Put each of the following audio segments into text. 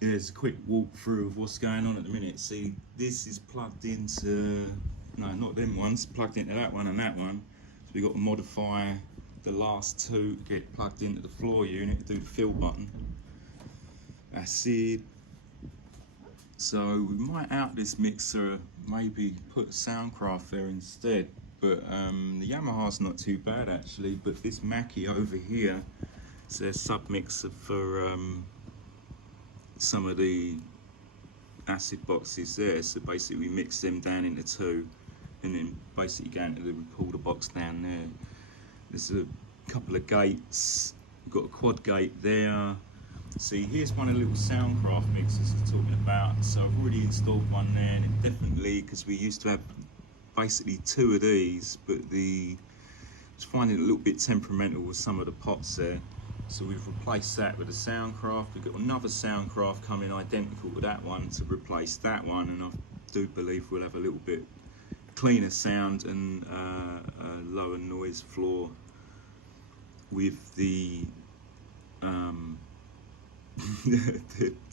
Here's a quick walkthrough of what's going on at the minute. See, this is plugged into, no, not them ones, plugged into that one and that one. So we've got to modify the last two to get plugged into the floor unit to do the fill button. That's it. So we might out this mixer, maybe put Soundcraft there instead. But the Yamaha's not too bad actually, but this Mackie over here, it's their sub-mixer for some of the acid boxes there. So basically we mix them down into two and then basically go into the recorder box down there. There's a couple of gates, we've got a quad gate there. See, here's one of the little Soundcraft mixers I'm talking about. So I've already installed one there, and definitely, because we used to have basically two of these, but I was finding it a little bit temperamental with some of the pots there. So we've replaced that with a Soundcraft. We've got another Soundcraft coming identical to that one to replace that one, and I do believe we'll have a little bit cleaner sound and a lower noise floor with the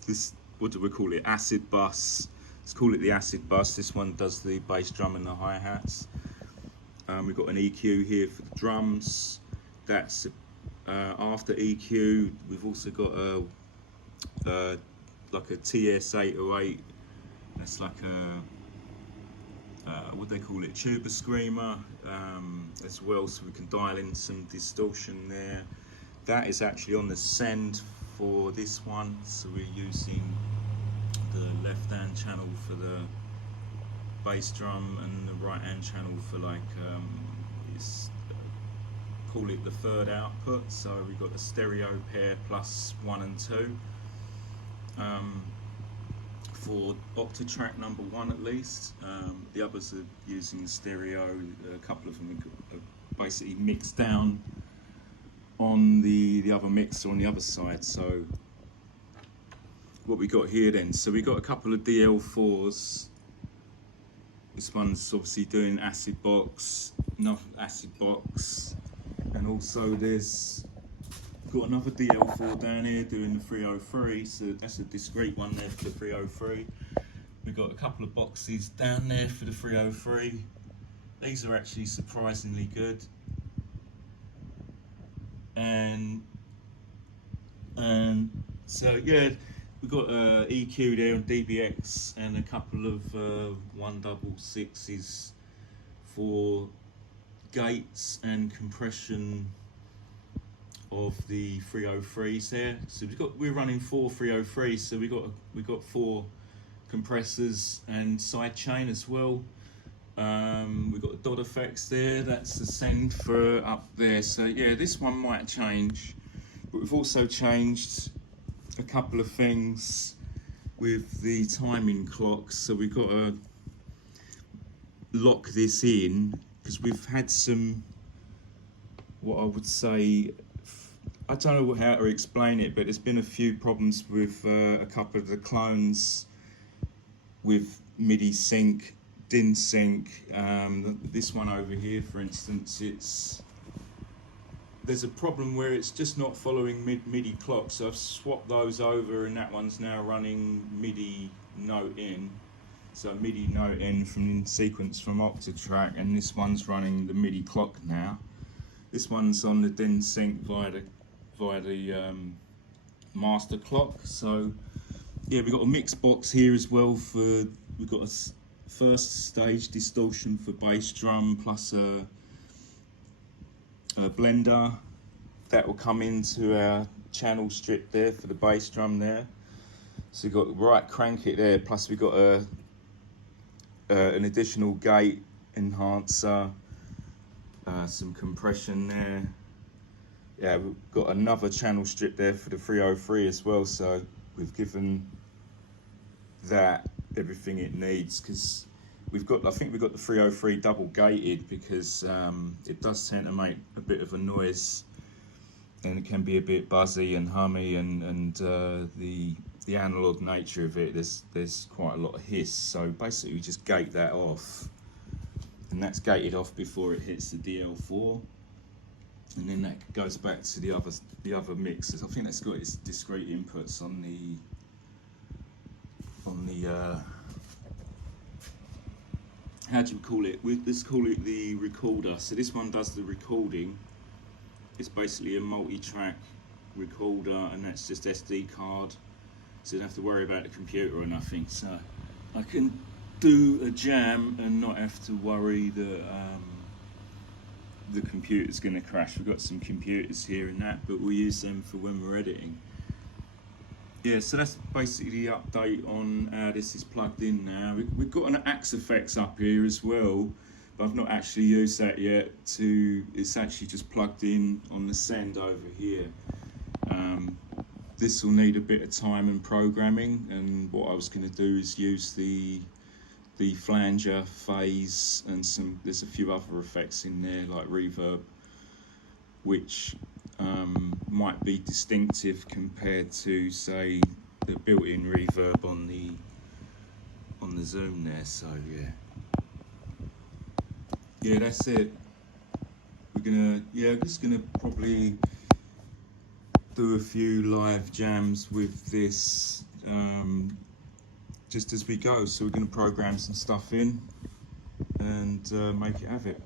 this, what do we call it, acid bus. Let's call it the acid bus. This one does the bass drum and the hi-hats. We've got an EQ here for the drums. That's after EQ. We've also got a like a TS-808. That's like a what they call it, tuba screamer as well, so we can dial in some distortion there. That is actually on the send for this one, so we're using the left hand channel for the bass drum and the right hand channel for like call it the third output. So we've got the stereo pair plus 1 and 2 for Octatrack number 1 at least. The others are using stereo. A couple of them are basically mixed down on the other mixer on the other side. So what we got here then, so we got a couple of DL4s. This one's obviously doing acid box, another acid box, and also there's got another DL4 down here doing the 303, so that's a discrete one there for the 303. We've got a couple of boxes down there for the 303. These are actually surprisingly good. And so yeah, we've got EQ there on DBX and a couple of 166s for gates and compression of the 303s there. So we're running 4 303s, so we got 4 compressors and side chain as well. We've got dot effects there, that's the send for up there. So yeah, this one might change, but we've also changed a couple of things with the timing clocks. So we've got to lock this in because we've had some, what I would say, I don't know how to explain it, but there's been a few problems with a couple of the clones with MIDI sync, DIN sync. This one over here, for instance, there's a problem where it's just not following MIDI clock. So I've swapped those over, and that one's now running MIDI note in. So MIDI note in from sequence from Octatrack, and this one's running the MIDI clock now. This one's on the DIN sync via the master clock. So yeah, we've got a mix box here as well for, we've got a first stage distortion for bass drum plus a blender that will come into our channel strip there for the bass drum there. So we've got right crank it there, plus we've got an additional gate enhancer, some compression there. Yeah, we've got another channel strip there for the 303 as well, so we've given that everything it needs, because I think we've got the 303 double gated because it does tend to make a bit of a noise, and it can be a bit buzzy and hummy, and the analog nature of it, there's quite a lot of hiss. So basically we just gate that off, and that's gated off before it hits the DL4, and then that goes back to the other mixers. I think that's got its discrete inputs on how do you call it? Let's call it the recorder. So this one does the recording. It's basically a multi-track recorder, and that's just SD card, so you don't have to worry about the computer or nothing. So I can do a jam and not have to worry that the computer's going to crash. We've got some computers here and that, but we'll use them for when we're editing. Yeah, so that's basically the update on how this is plugged in now. We've got an Axe Effects up here as well, but I've not actually used that yet. It's actually just plugged in on the send over here. This will need a bit of time and programming, and what I was going to do is use the flanger, phase, and there's a few other effects in there like reverb, which might be distinctive compared to, say, the built-in reverb on the Zoom there. So yeah, that's it. I'm just gonna probably do a few live jams with this just as we go. So we're gonna program some stuff in and make it have it.